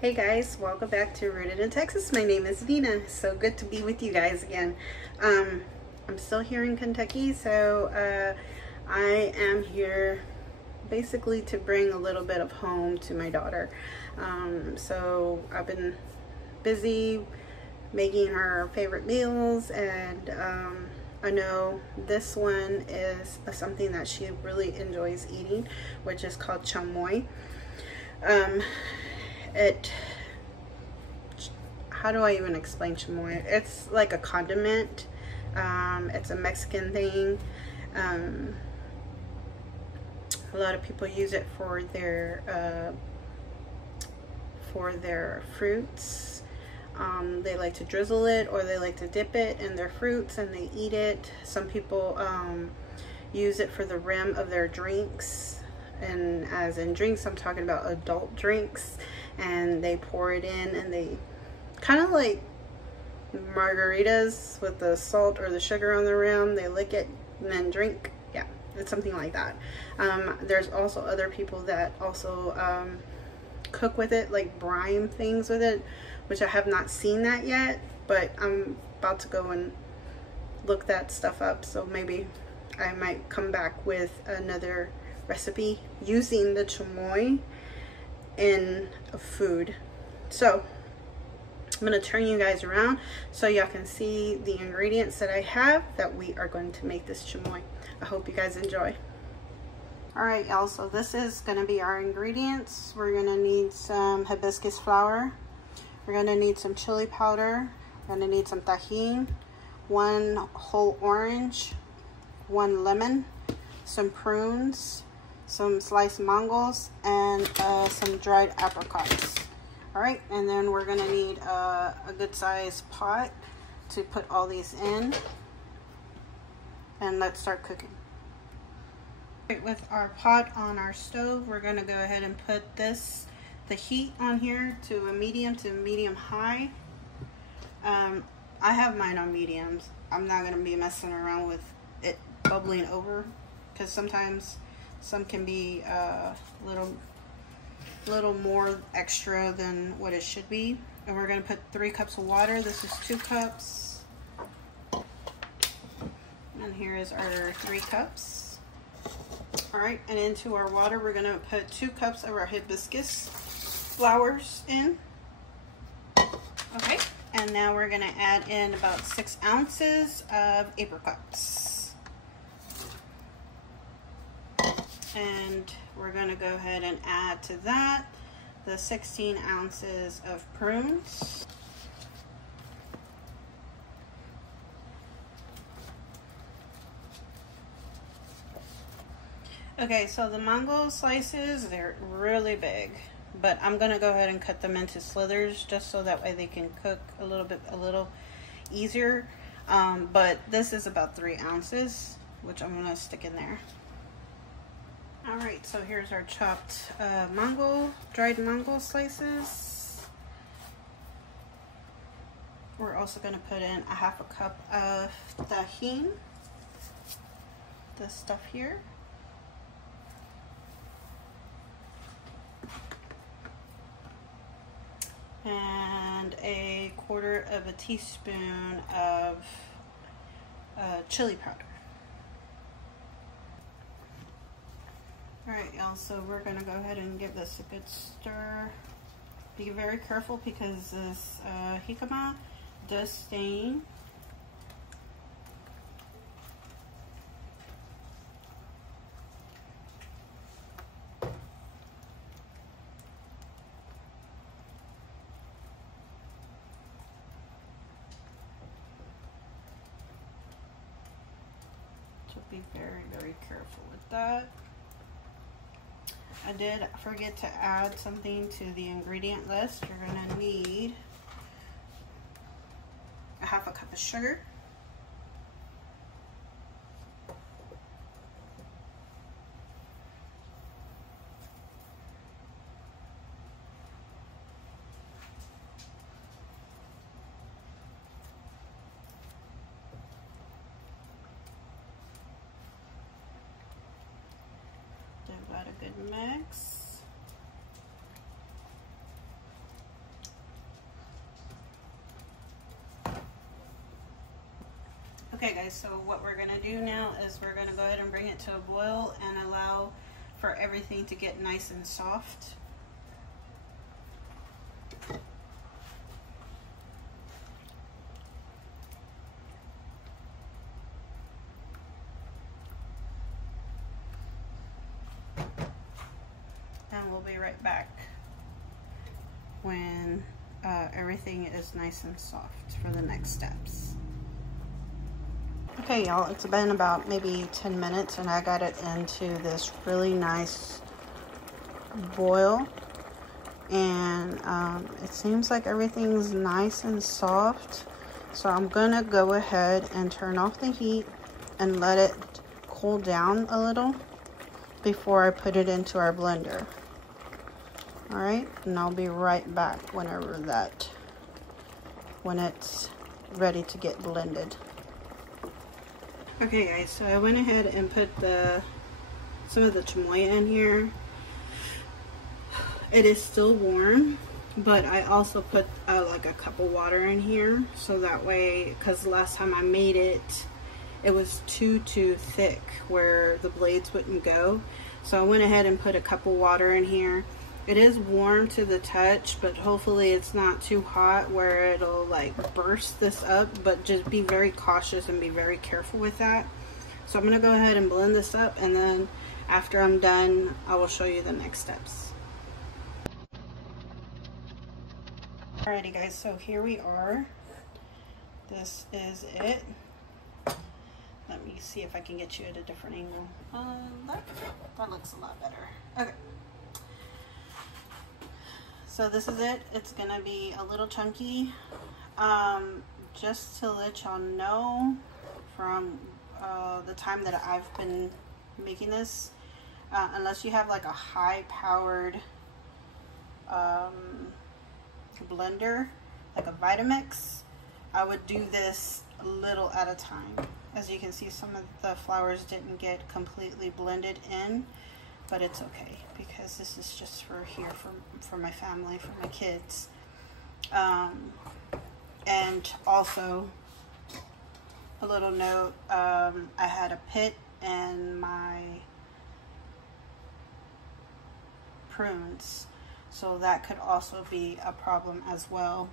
Hey guys, welcome back to Rooted in Texas. My name is Nina. So good to be with you guys again. I'm still here in Kentucky, so I am here basically to bring a little bit of home to my daughter. So I've been busy making her favorite meals, and I know this one is something that she really enjoys eating, which is called chamoy. How do I even explain chamoy? It's like a condiment. It's a Mexican thing. A lot of people use it for their fruits. They like to drizzle it, or they like to dip it in their fruits and they eat it. Some people use it for the rim of their drinks, and as in drinks, I'm talking about adult drinks, and they pour it in, and they kind of like margaritas with the salt or the sugar on the rim. They lick it and then drink. Yeah, it's something like that. There's also other people that also cook with it, like brine things with it, which I have not seen that yet, but I'm about to go and look that stuff up, so maybe I might come back with another recipe using the chamoy in a food. So I'm going to turn you guys around so y'all can see the ingredients that I have that we are going to make this chamoy. I hope you guys enjoy. Alright y'all, so this is going to be our ingredients. We're going to need some hibiscus flower. We're going to need some chili powder. We're going to need some tajin, 1 whole orange, 1 lemon, some prunes, some sliced mangoes, and some dried apricots. Alright, and then we're going to need a good sized pot to put all these in. And let's start cooking. With our pot on our stove, we're going to go ahead and put the heat on here to medium high. I have mine on mediums. I'm not going to be messing around with it bubbling over, because sometimes some can be a little more extra than what it should be. And we're going to put 3 cups of water. This is 2 cups. And here is our 3 cups. Alright, and into our water we're going to put 2 cups of our hibiscus flowers in. Okay, and now we're going to add in about 6 ounces of apricots. And we're going to go ahead and add to that the 16 ounces of prunes. Okay, so the mango slices, they're really big, but I'm going to go ahead and cut them into slithers just so that way they can cook a little easier. But this is about 3 ounces, which I'm going to stick in there. Alright, so here's our chopped dried mango slices. We're also going to put in a 1/2 cup of tajin, this stuff here. And a 1/4 teaspoon of chili powder. Alright y'all, so we're going to go ahead and give this a good stir. Be very careful because this jicama does stain. So be very, very careful with that. I did forget to add something to the ingredient list. You're going to need a 1/2 cup of sugar, that a good mix. Okay guys, so what we're gonna do now is we're gonna go ahead and bring it to a boil and allow for everything to get nice and soft. And we'll be right back when everything is nice and soft for the next steps. Okay y'all, it's been about maybe 10 minutes and I got it into this really nice boil, and it seems like everything's nice and soft. So I'm gonna go ahead and turn off the heat and let it cool down a little before I put it into our blender. All right, and I'll be right back when it's ready to get blended. Okay guys, so I went ahead and put some of the chamoy in here. It is still warm, but I also put like a cup of water in here, so that way, because last time I made it, it was too thick where the blades wouldn't go. So I went ahead and put a cup of water in here. It is warm to the touch, but hopefully it's not too hot where it'll like burst this up, but just be very cautious and be very careful with that. So I'm gonna go ahead and blend this up, and then after I'm done, I will show you the next steps. Alrighty guys, so here we are. This is it. Let me see if I can get you at a different angle. That looks a lot better. Okay. So this is it. It's gonna be a little chunky. Just to let y'all know from the time that I've been making this, unless you have like a high powered blender, like a Vitamix, I would do this a little at a time. As you can see, some of the flowers didn't get completely blended in, but it's okay because this is just for here for my family, for my kids. And also a little note, I had a pit in my prunes, so that could also be a problem as well.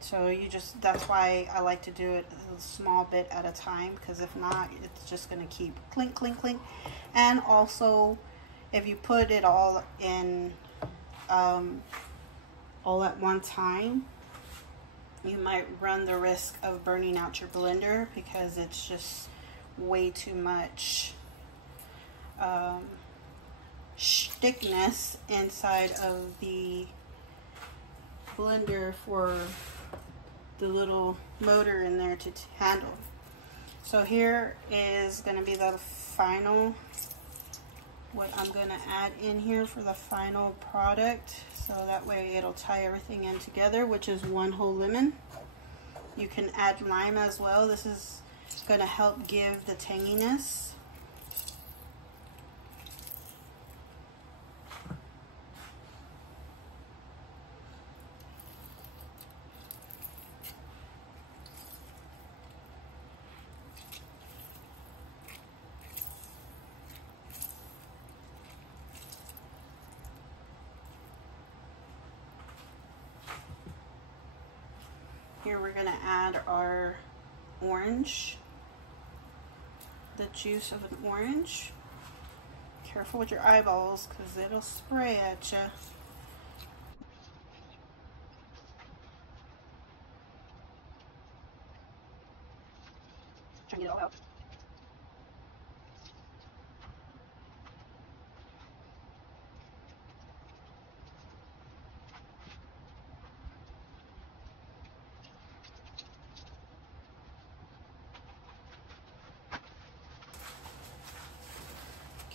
So that's why I like to do it a small bit at a time, because if not, it's just going to keep clink, clink, clink. And also, if you put it all in all at one time, you might run the risk of burning out your blender because it's just way too much thickness inside of the blender for the little motor in there to handle. So here is going to be the final, what I'm going to add in here for the final product, so that way it'll tie everything in together, which is 1 whole lemon. You can add lime as well. This is going to help give the tanginess. Here we're going to add our orange, the juice of an orange. Careful with your eyeballs because it'll spray at you. Try to get it all out.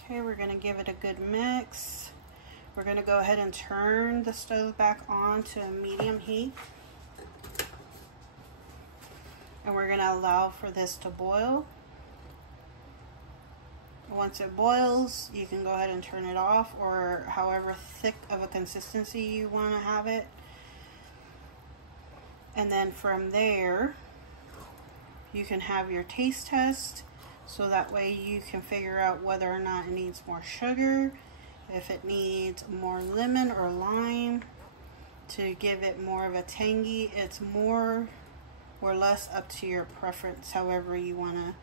Okay, we're going to give it a good mix. We're going to go ahead and turn the stove back on to a medium heat. And we're going to allow for this to boil. Once it boils, you can go ahead and turn it off, or however thick of a consistency you want to have it. And then from there, you can have your taste test, so that way you can figure out whether or not it needs more sugar, if it needs more lemon or lime to give it more of a tangy. It's more or less up to your preference, however you want to,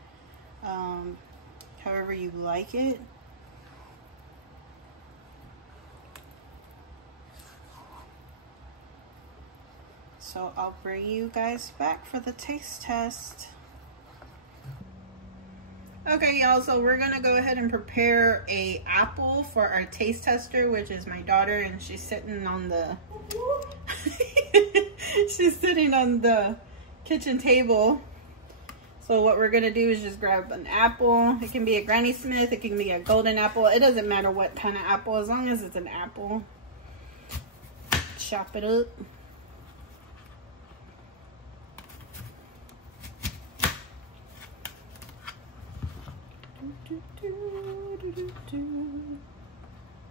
however you like it. So I'll bring you guys back for the taste test. Okay, y'all, so we're gonna go ahead and prepare a apple for our taste tester, which is my daughter, and she's sitting on the she's sitting on the kitchen table. So what we're gonna do is just grab an apple. It can be a Granny Smith, it can be a golden apple. It doesn't matter what kind of apple, as long as it's an apple. Chop it up.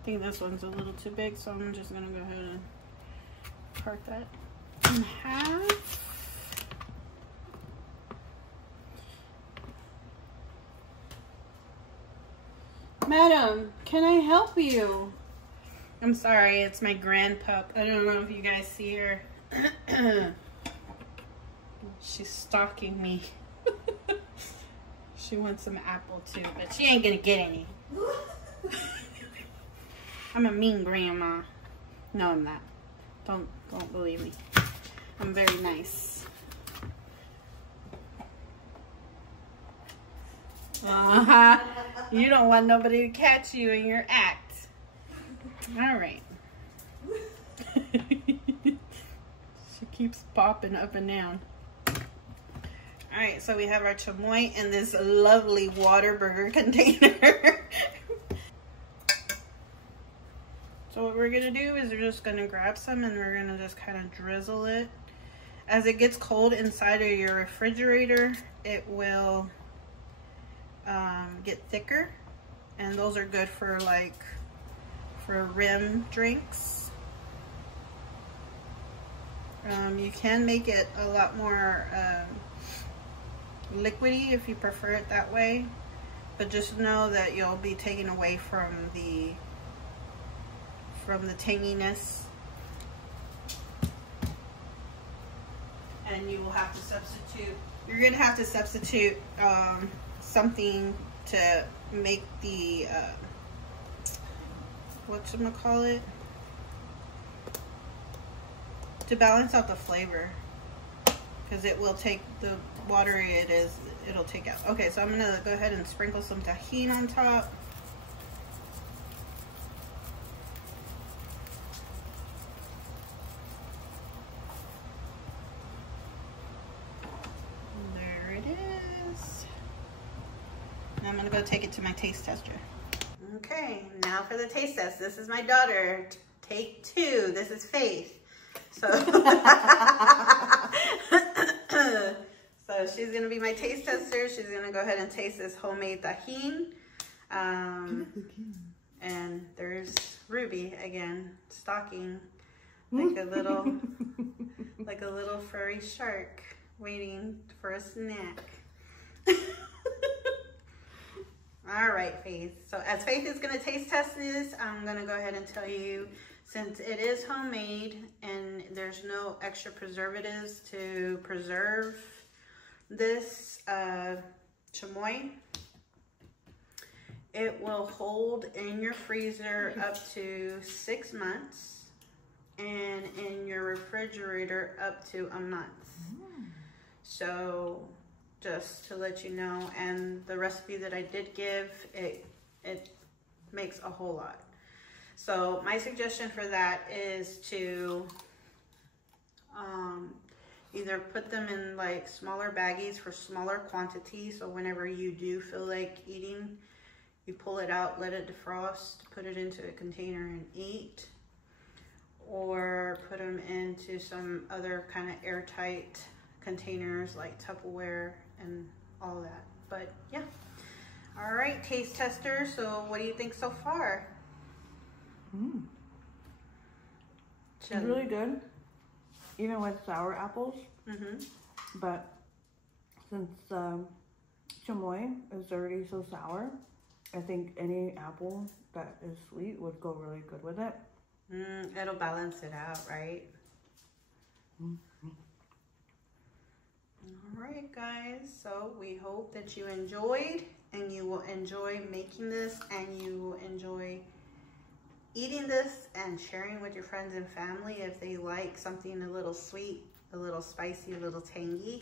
I think this one's a little too big, so I'm just gonna go ahead and part that in half. Madam, can I help you? I'm sorry, it's my grand pup. I don't know if you guys see her. She's stalking me. She wants some apple too, but she ain't gonna get any. I'm a mean grandma. No, I'm not. Don't believe me. I'm very nice. You don't want nobody to catch you in your act. All right. She keeps popping up and down. All right, so we have our chamoy in this lovely Whataburger container. So what we're gonna do is we're just gonna grab some and we're gonna just kind of drizzle it. As it gets cold inside of your refrigerator, it will get thicker, and those are good for rim drinks. You can make it a lot more liquidy if you prefer it that way, but just know that you'll be taking away from the tanginess, and you will have to substitute. You're gonna have to substitute something to make the whatchamacallit, to balance out the flavor, because it will take the water it'll take out. Okay, so I'm gonna go ahead and sprinkle some tahini on top. There it is. Now I'm gonna go take it to my taste tester. Okay, now for the taste test. This is my daughter. Take 2. This is Faith. So, so she's gonna be my taste tester. She's gonna go ahead and taste this homemade tahini. And there's Ruby again, stalking like a little furry shark waiting for a snack. All right, Faith. So as Faith is gonna taste test this, I'm gonna go ahead and tell you, since it is homemade and there's no extra preservatives to preserve this chamoy, it will hold in your freezer up to 6 months and in your refrigerator up to a month. So just to let you know, and the recipe that I did give, it makes a whole lot. So my suggestion for that is to either put them in like smaller baggies for smaller quantities, so whenever you do feel like eating, you pull it out, let it defrost, put it into a container and eat, or put them into some other kind of airtight containers like Tupperware and all that. But yeah, All right, taste tester. So what do you think so far? It's really good, even with sour apples. But since chamoy is already so sour, I think any apple that is sweet would go really good with it. It'll balance it out, right? All right, guys. So we hope that you enjoyed, and you will enjoy making this, and you will enjoy eating this and sharing with your friends and family if they like something a little sweet, a little spicy, a little tangy.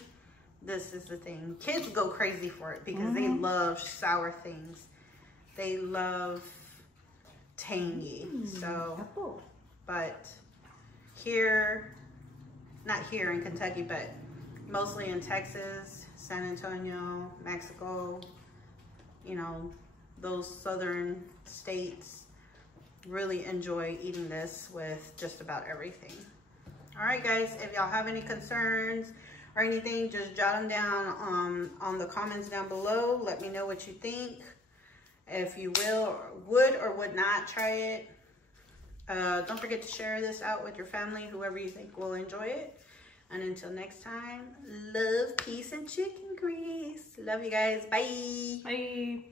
This is the thing. Kids go crazy for it because they love sour things. They love tangy. So, but here, not here in Kentucky, but mostly in Texas, San Antonio, Mexico, you know, those southern states really enjoy eating this with just about everything. All right, guys, if y'all have any concerns or anything, just jot them down on the comments down below. Let me know what you think. If you would or would not try it. Don't forget to share this out with your family, whoever you think will enjoy it. And until next time, love, peace, and chicken grease. Love you guys. Bye. Bye.